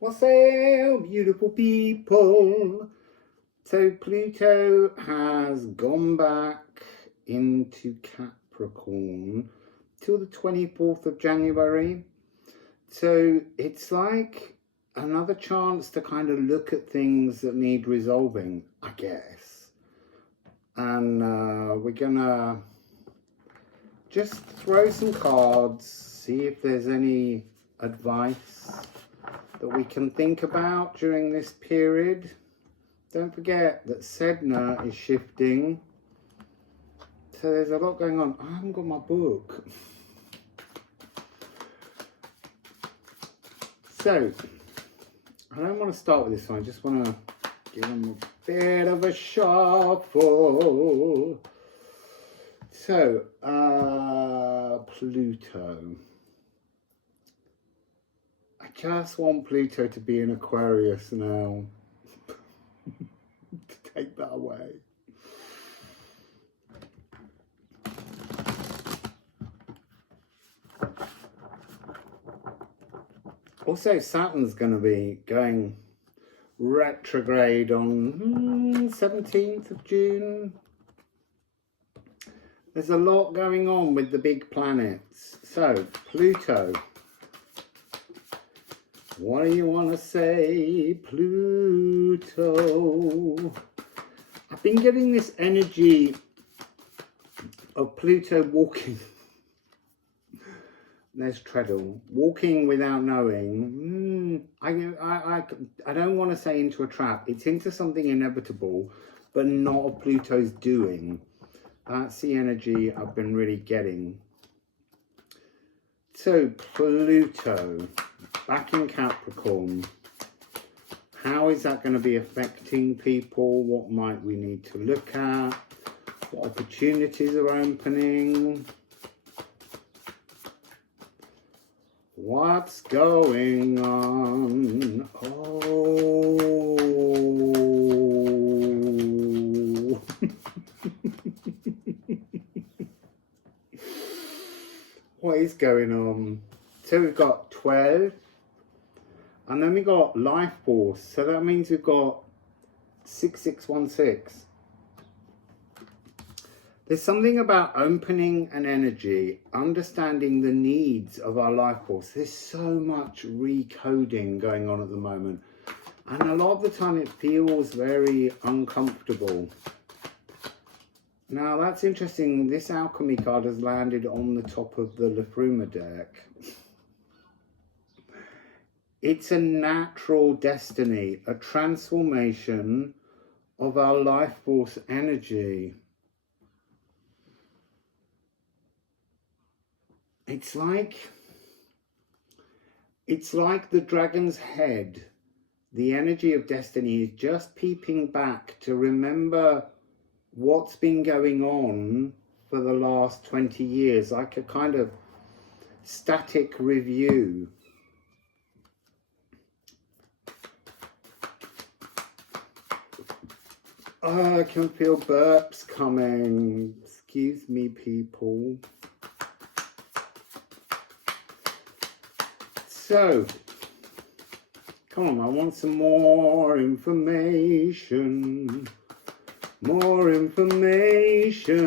Wassail, beautiful people. So Pluto has gone back into Capricorn till the 24th of January. So it's like another chance to kind of look at things that need resolving, I guess. And we're gonna just throw some cards, see if there's any advice that we can think about during this period. Don't forget that Sedna is shifting, so there's a lot going on. I haven't got my book. So, I don't want to start with this one, I just want to give them a bit of a shuffle. So, Pluto. I just want Pluto to be in Aquarius now. To take that away. Also, Saturn's going to be going retrograde on 17th of June. There's a lot going on with the big planets. So, Pluto. What do you want to say, Pluto? I've been getting this energy of Pluto walking. There's Treadle. Walking without knowing. I don't want to say into a trap. It's into something inevitable, but not of Pluto's doing. That's the energy I've been really getting. So, Pluto. Back in Capricorn, how is that going to be affecting people? What might we need to look at? What opportunities are opening? What's going on? Oh. What is going on? So we've got 12. And then we got life force, so that means we've got 6616. There's something about opening an energy, understanding the needs of our life force. There's so much recoding going on at the moment. And a lot of the time it feels very uncomfortable. Now that's interesting, this Alchemy card has landed on the top of the Liffruma deck. It's a natural destiny, a transformation of our life force energy. It's like the dragon's head. The energy of destiny is just peeping back to remember what's been going on for the last 20 years, like a kind of static review. Oh, I can feel burps coming. Excuse me, people. So, come on, I want some more information. More information.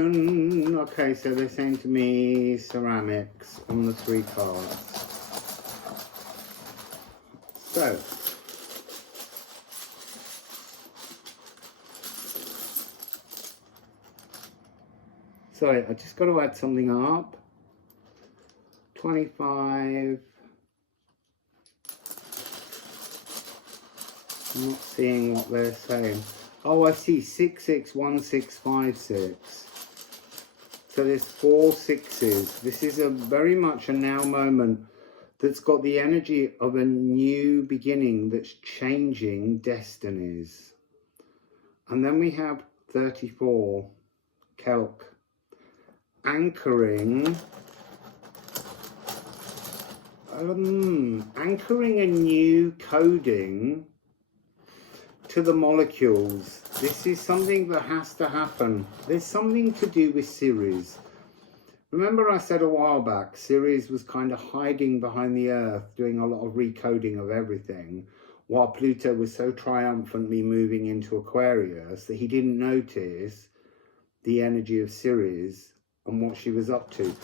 Okay, so they're saying to me ceramics on the 3 cards. So, sorry, I just got to add something up. 25. I'm not seeing what they're saying. Oh, I see 661656. So there's 4 6s. This is a very much a now moment that's got the energy of a new beginning that's changing destinies. And then we have 34, Kelk. Anchoring anchoring a new coding to the molecules. This is something that has to happen. There's something to do with Ceres. Remember I said a while back, Ceres was kind of hiding behind the Earth, doing a lot of recoding of everything, while Pluto was so triumphantly moving into Aquarius that he didn't notice the energy of Ceres and what she was up to.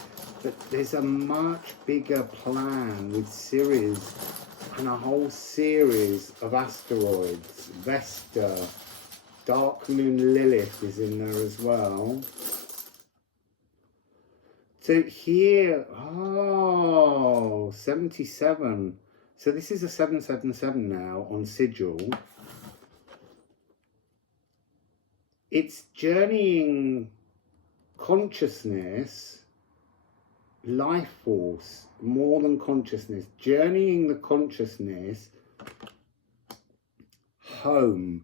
But there's a much bigger plan with Ceres and a whole series of asteroids. Vesta, Dark Moon Lilith is in there as well. So here, 77. So this is a 777 now on Sigil. It's journeying consciousness, life force, more than consciousness, journeying the consciousness home.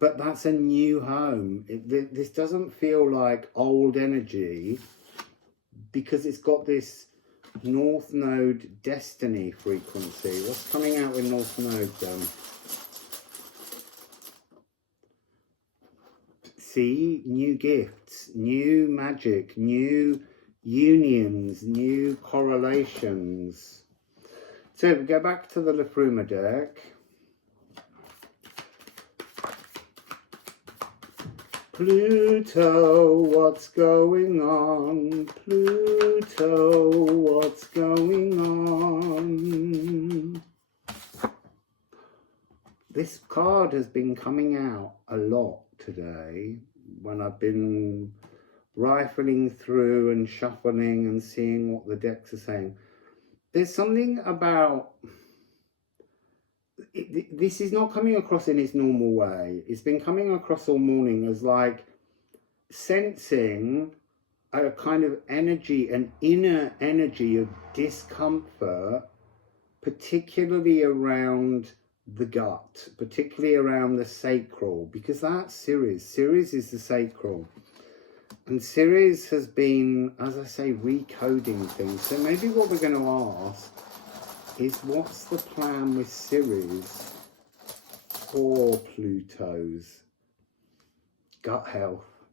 But that's a new home. This doesn't feel like old energy, because it's got this North Node destiny frequency. What's coming out with North Node then? See, new gifts, new magic, new unions, new correlations. So we go back to the Liffruma deck. Pluto, what's going on? Pluto, what's going on? This card has been coming out a lot today when I've been rifling through and shuffling and seeing what the decks are saying. There's something about this is not coming across in its normal way. It's been coming across all morning as like sensing a kind of energy, an inner energy of discomfort, particularly around the gut, particularly around the sacral, because that's Ceres. Ceres is the sacral. And Ceres has been, as I say, recoding things. So maybe what we're going to ask is, what's the plan with Ceres for Pluto's gut health?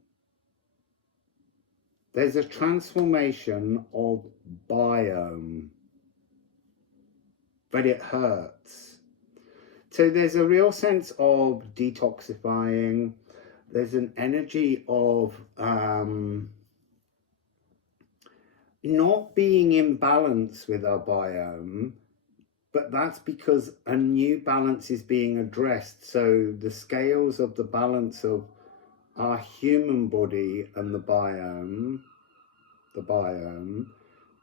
There's a transformation of biome, but it hurts. So there's a real sense of detoxifying. There's an energy of not being in balance with our biome, but that's because a new balance is being addressed. So the scales of the balance of our human body and the biome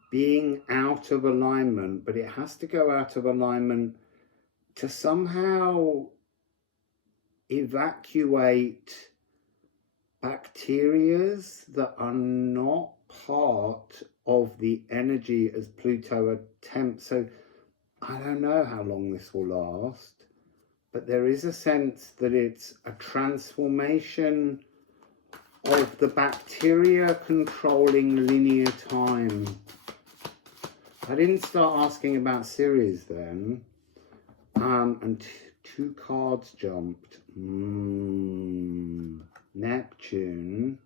being out of alignment, but it has to go out of alignment to somehow evacuate bacterias that are not part of the energy as Pluto attempts. So I don't know how long this will last, but there is a sense that it's a transformation of the bacteria controlling linear time. I didn't start asking about Ceres then, and two cards jumped. Neptune.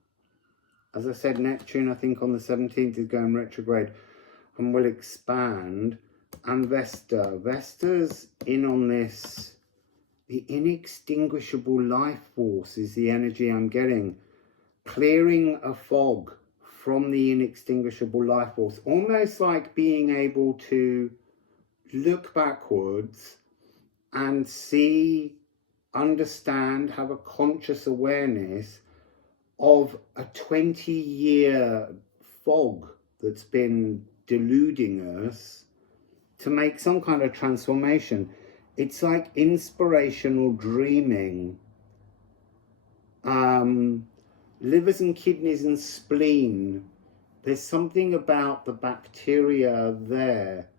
As I said, Neptune, I think on the 17th is going retrograde and will expand. And Vesta. Vesta's in on this. The inextinguishable life force is the energy I'm getting. Clearing a fog from the inextinguishable life force. Almost like being able to look backwards and see, understand, have a conscious awareness of a 20-year fog that's been deluding us, to make some kind of transformation. It's like inspirational dreaming. Livers and kidneys and spleen. There's something about the bacteria there.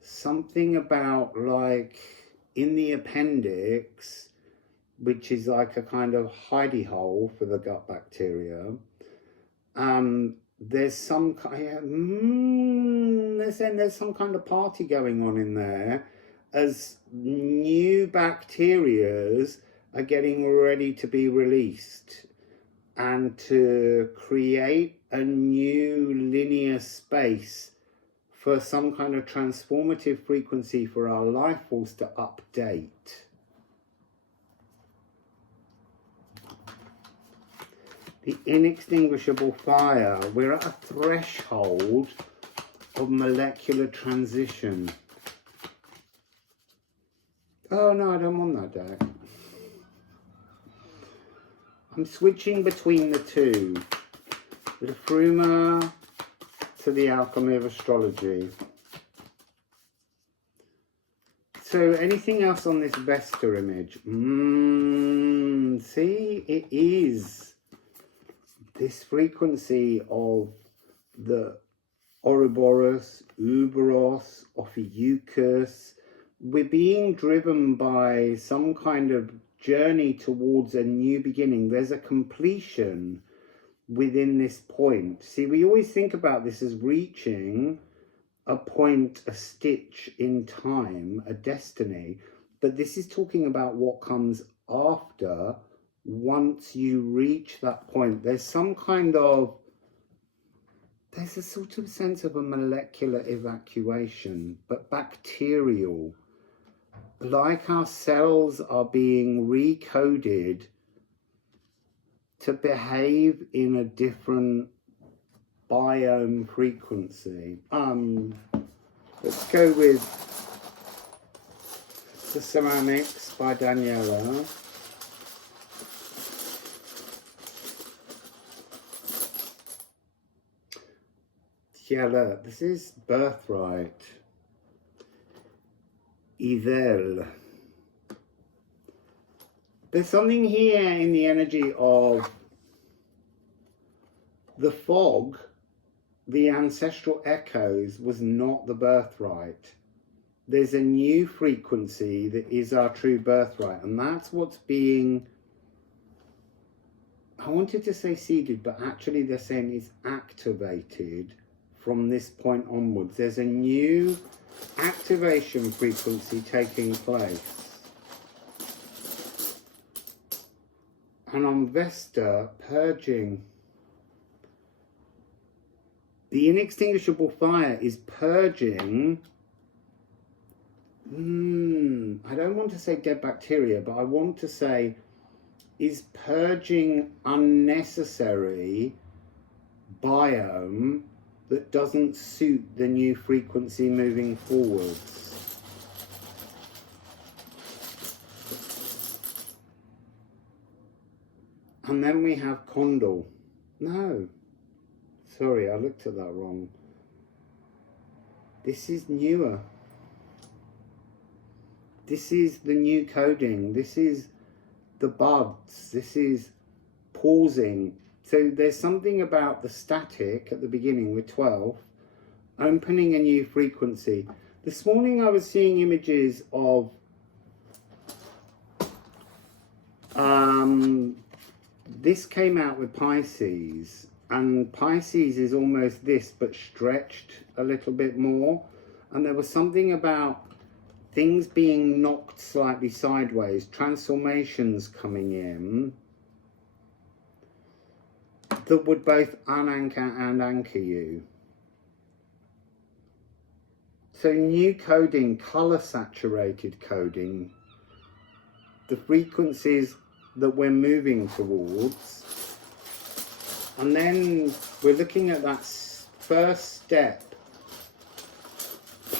Something about, like, in the appendix, which is like a kind of hidey hole for the gut bacteria. There's some there's some kind of party going on in there, as new bacterias are getting ready to be released and to create a new linear space for some kind of transformative frequency for our life force to update. The inextinguishable fire. We're at a threshold of molecular transition. Oh no, I don't want that deck. I'm switching between the two. Liffruma to the Alchemy of Astrology. So anything else on this Vesta image? See, it is this frequency of the Ouroboros, Uberos, Ophiuchus. We're being driven by some kind of journey towards a new beginning. There's a completion within this point. See, we always think about this as reaching a point, a stitch in time, a destiny. But this is talking about what comes after, once you reach that point. There's some kind of, there's a sort of sense of a molecular evacuation, but bacterial. Like our cells are being recoded to behave in a different biome frequency. Let's go with The Ceramics by Daniela. Yeah, look, this is birthright. Evil. There's something here in the energy of the fog, the ancestral echoes, was not the birthright. There's a new frequency that is our true birthright, and that's what's being, I wanted to say seeded, but actually they're saying it's activated from this point onwards. There's a new activation frequency taking place. And on Vesta, purging. The inextinguishable fire is purging, I don't want to say dead bacteria, but I want to say is purging unnecessary biome that doesn't suit the new frequency moving forwards. And then we have Condor. No, sorry, I looked at that wrong. This is newer. This is the new coding. This is the buds. This is pausing. So there's something about the static at the beginning with 12, opening a new frequency. This morning I was seeing images of this came out with Pisces, and Pisces is almost this but stretched a little bit more, and there was something about things being knocked slightly sideways, transformations coming in that would both unanchor and anchor you. So new coding, color saturated coding, the frequencies that we're moving towards, and then we're looking at that first step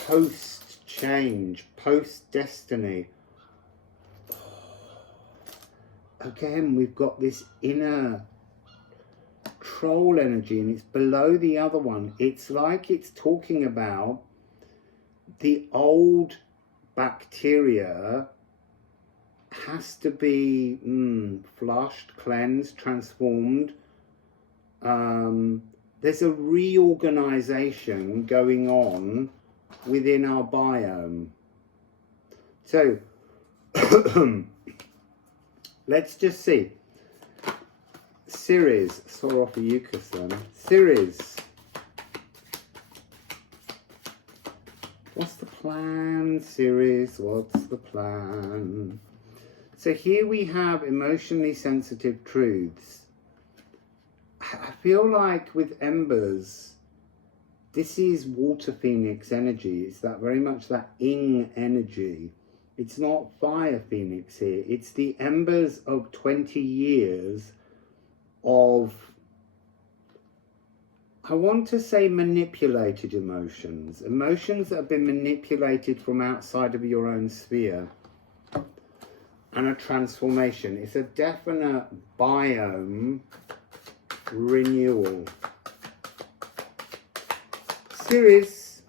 post change, post destiny. Again, we've got this inner troll energy, and it's below the other one. It's like it's talking about the old bacteria has to be flushed, cleansed, transformed. There's a reorganization going on within our biome. So let's just see. Ceres, Sorophiuchus then. Ceres. What's the plan, Ceres? What's the plan? So here we have emotionally sensitive truths. I feel like with embers, this is water phoenix energy. It's that very much that yin energy. It's not fire phoenix here. It's the embers of 20 years of, I want to say, manipulated emotions. Emotions that have been manipulated from outside of your own sphere. And a transformation. It's a definite biome renewal. Ceres.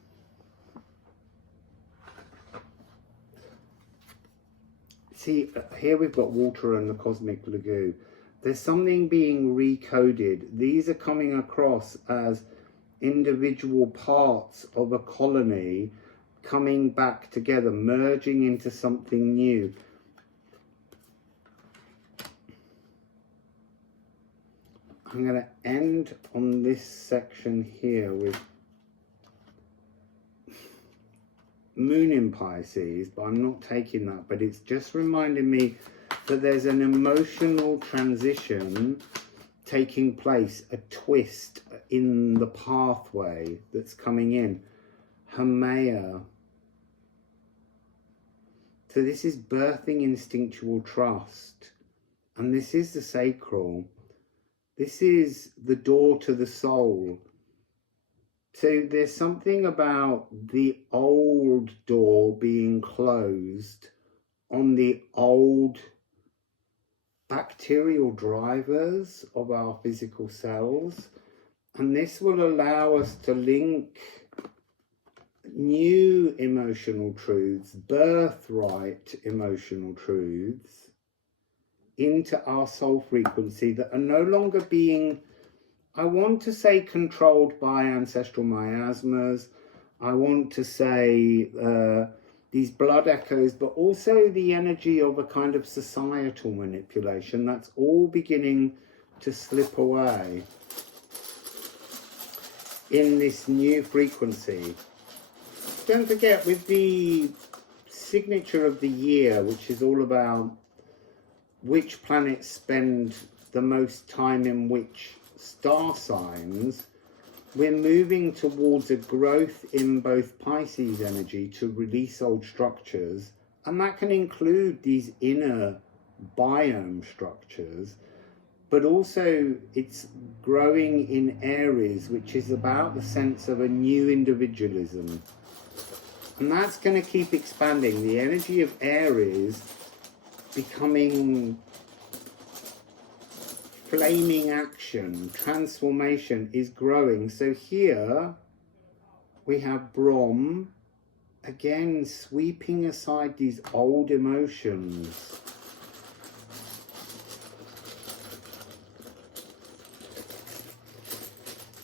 See, here we've got water and the cosmic lagoon. There's something being recoded. These are coming across as individual parts of a colony coming back together, merging into something new. I'm going to end on this section here with Moon in Pisces, but I'm not taking that. But it's just reminding me that there's an emotional transition taking place, a twist in the pathway that's coming in. Hermea. So this is birthing instinctual trust. And this is the sacral. This is the door to the soul. So there's something about the old door being closed on the old bacterial drivers of our physical cells. And this will allow us to link new emotional truths, birthright emotional truths, into our soul frequency that are no longer being, I want to say, controlled by ancestral miasmas. I want to say these blood echoes, but also the energy of a kind of societal manipulation. That's all beginning to slip away in this new frequency. Don't forget, with the signature of the year, which is all about which planets spend the most time in which star signs, we're moving towards a growth in both Pisces energy to release old structures, and that can include these inner biome structures, but also it's growing in Aries, which is about the sense of a new individualism. And that's going to keep expanding. The energy of Aries becoming flaming action, transformation is growing. So here we have Brahm, again sweeping aside these old emotions.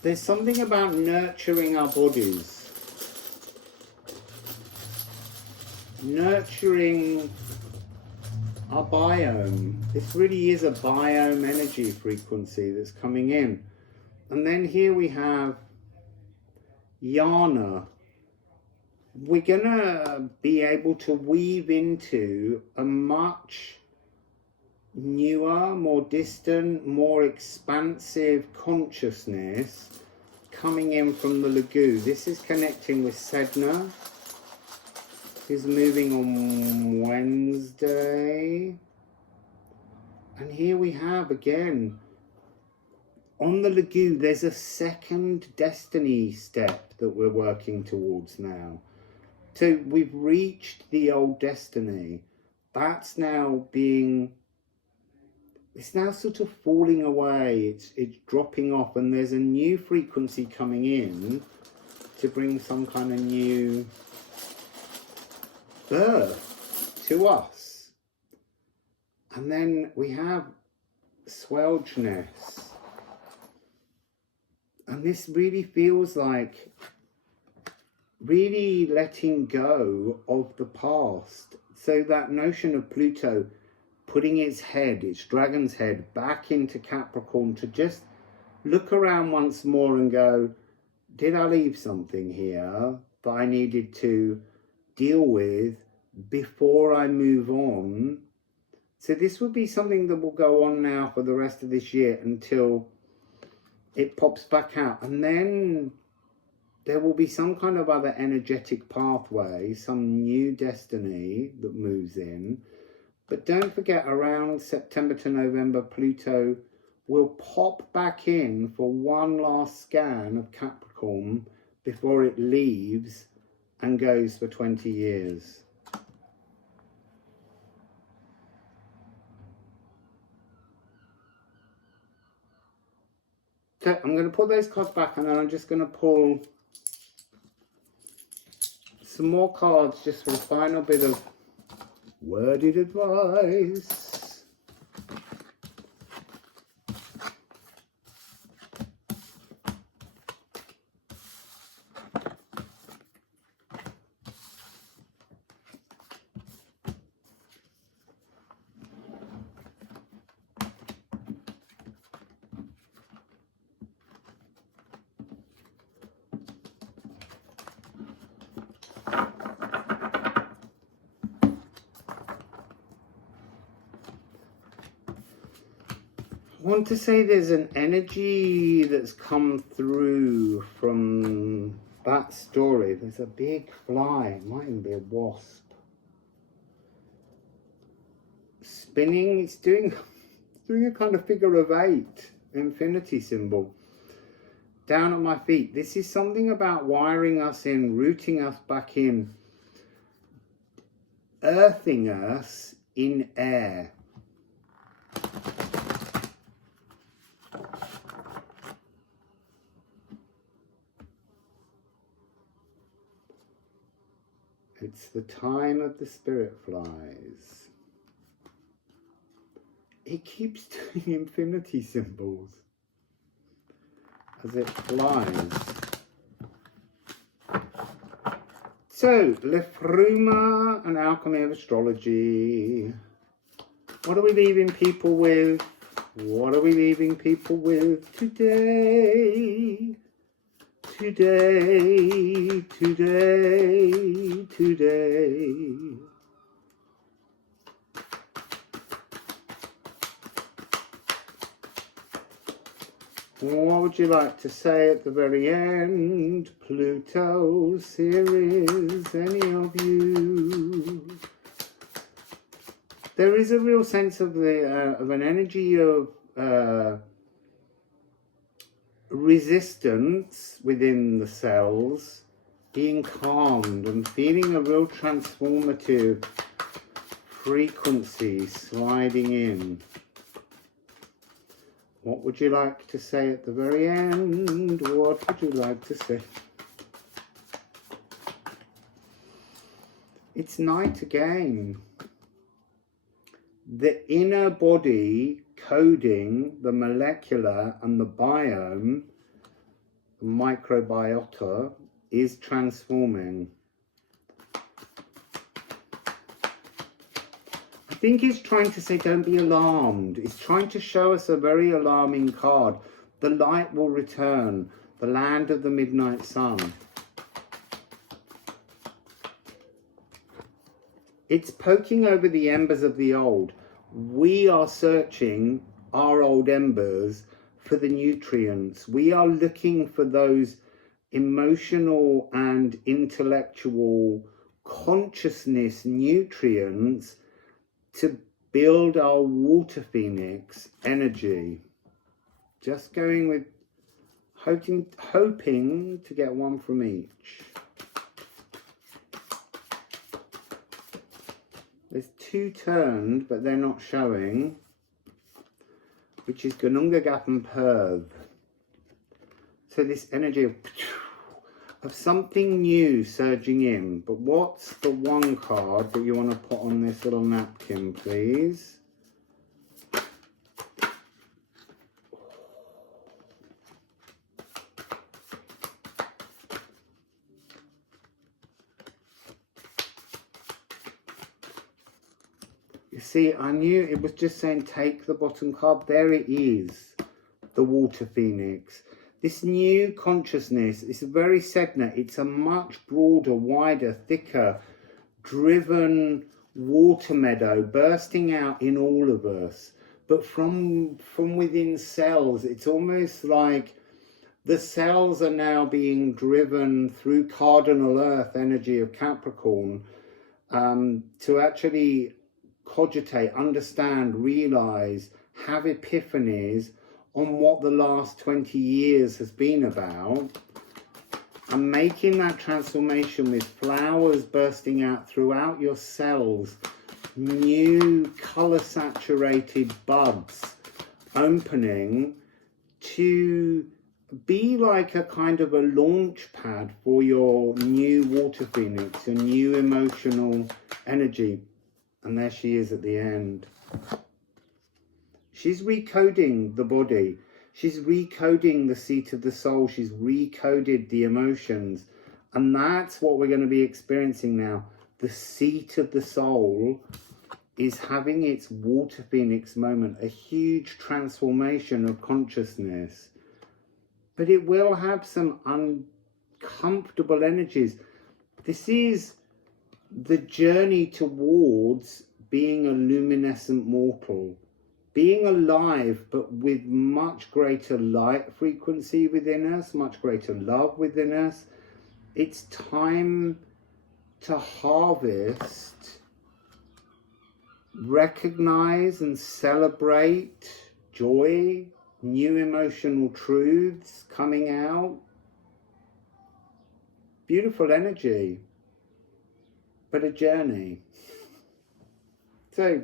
There's something about nurturing our bodies, nurturing our biome. This really is a biome energy frequency that's coming in. And then here we have Yana. We're gonna be able to weave into a much newer, more distant, more expansive consciousness coming in from the lagoon. This is connecting with Sedna. Is moving on Wednesday, and here we have again on the lagoon, there's a second destiny step that we're working towards now. So we've reached the old destiny, that's now being, it's now sort of falling away, it's dropping off, and there's a new frequency coming in to bring some kind of new birth to us. And then we have Swelgeness, and this really feels like really letting go of the past. So that notion of Pluto putting its head, its dragon's head, back into Capricorn to just look around once more and go, did I leave something here that I needed to deal with before I move on? So this would be something that will go on now for the rest of this year until it pops back out, and then there will be some kind of other energetic pathway, some new destiny that moves in. But don't forget, around September to November, Pluto will pop back in for one last scan of Capricorn before it leaves and goes for 20 years. So I'm going to pull those cards back, and then I'm just going to pull some more cards just for a final bit of worded advice. I want to say there's an energy that's come through from that story. There's a big fly, it might even be a wasp, spinning. It's doing a kind of figure of 8 infinity symbol down at my feet. This is something about wiring us in, rooting us back in, earthing us in air. It's the time of the spirit flies. It keeps doing infinity symbols as it flies. So, Liffruma and Alchemy of Astrology. What are we leaving people with? What are we leaving people with today? Today, today, today. What would you like to say at the very end? Pluto, Ceres, any of you? There is a real sense of an energy of resistance within the cells, being calmed and feeling a real transformative frequency sliding in. What would you like to say at the very end? What would you like to say? It's night again. The inner body coding, the molecular and the biome, the microbiota, is transforming. I think it's trying to say don't be alarmed. It's trying to show us a very alarming card. The light will return, the land of the midnight sun. It's poking over the embers of the old. We are searching our old embers for the nutrients. We are looking for those emotional and intellectual consciousness nutrients to build our water phoenix energy. Just going with hoping to get one from each. There's 2 turned, but they're not showing, which is Gununga Gap and Perv. So this energy of something new surging in. But what's the one card that you want to put on this little napkin, please? You see, I knew it was just saying take the bottom card. There it is, the water phoenix. This new consciousness is very Sedna. It's a much broader, wider, thicker, driven water meadow bursting out in all of us. But from within cells, it's almost like The cells are now being driven through cardinal earth energy of Capricorn to actually cogitate, understand, realize, have epiphanies on what the last 20 years has been about, and making that transformation with flowers bursting out throughout your cells, new color saturated buds opening to be like a kind of a launch pad for your new water phoenix, your new emotional energy. And there she is at the end. She's recoding the body. She's recoding the seat of the soul. She's recoded the emotions. And that's what we're going to be experiencing now. The seat of the soul is having its water phoenix moment, a huge transformation of consciousness. But it will have some uncomfortable energies. This is the journey towards being a luminescent mortal, being alive, but with much greater light frequency within us, much greater love within us. It's time to harvest, recognize and celebrate joy, new emotional truths coming out. Beautiful energy, but a journey. So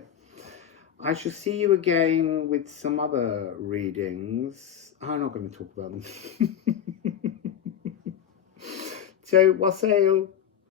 I shall see you again with some other readings. I'm not going to talk about them. So, Wassail.